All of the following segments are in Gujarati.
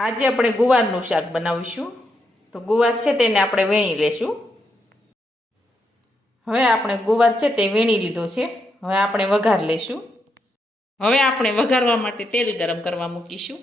આજે આપણે ગુવારનું શાક બનાવીશું. તો ગુવાર છે તેને આપણે વેણી લેશું. હવે આપણે ગુવાર છે તે વેણી લીધો છે. હવે આપણે વઘાર લેશું. હવે આપણે વઘારવા માટે તેલ ગરમ કરવા મૂકીશું.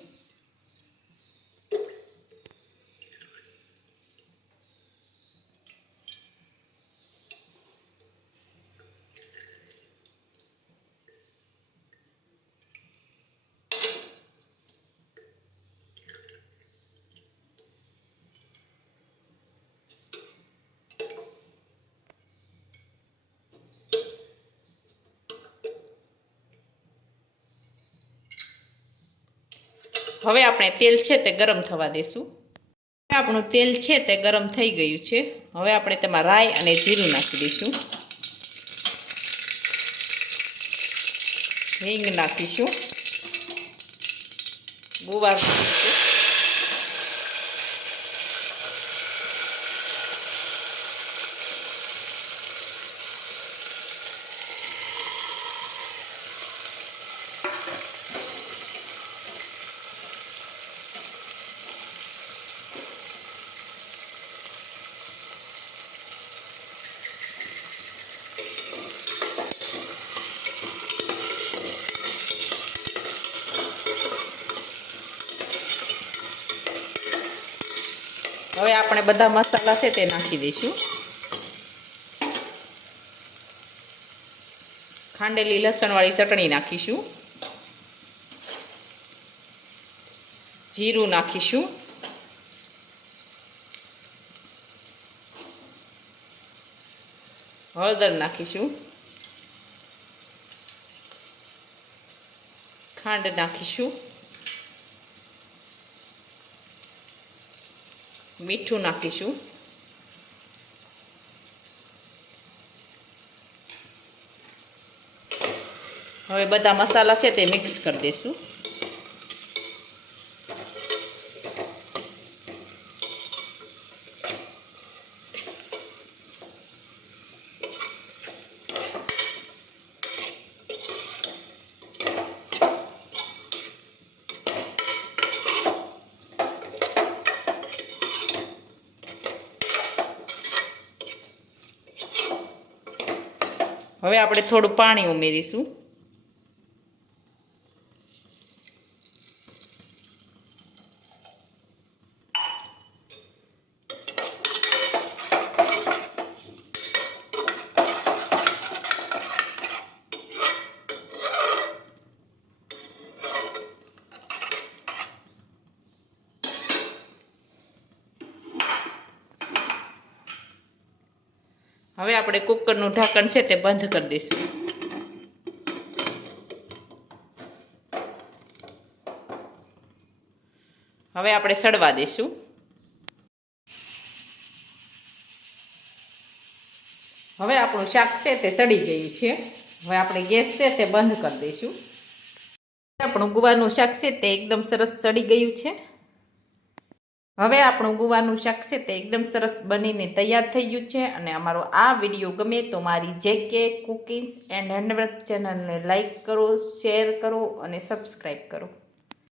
હવે આપણે તેલ છે તે ગરમ થવા દેશું. આપણું તેલ છે તે ગરમ થઈ ગયું છે. હવે આપણે તેમાં રાઈ અને જીરું નાખી દઈશું. હિંગ નાખીશું. ગુવાર નાખીશું. હવે આપણે બધા મસાલા છે તે નાખી દઈશું. ખાંડેલી લસણવાળી ચટણી નાખીશું. જીરું નાખીશું. હળદર નાખીશું. ખાંડ નાખીશું. મીઠું નાખીશું. હવે બધા મસાલા છે તે મિક્સ કરી દઈશું. હવે આપણે થોડું પાણી ઉમેરીશું. હવે આપણે કુકરનું ઢાંકણ છે તે બંધ કરી દઈશું. હવે આપણે સડવા દઈશું. હવે આપણું શાક છે તે સડી ગયું છે. હવે આપણે ગેસ છે તે બંધ કરી દઈશું. આપણું ગુવારનું શાક છે તે એકદમ સરસ સડી ગયું છે. હવે આપણું ગુવારનું શાક છે તે એકદમ સરસ બનીને તૈયાર થઈ ગયું છે. અને અમારો આ વિડીયો ગમે તો મારી JK કુકિંગ્સ એન્ડ હેન્ડવર્ક ચેનલને લાઈક કરો, શેર કરો અને સબસ્ક્રાઈબ કરો.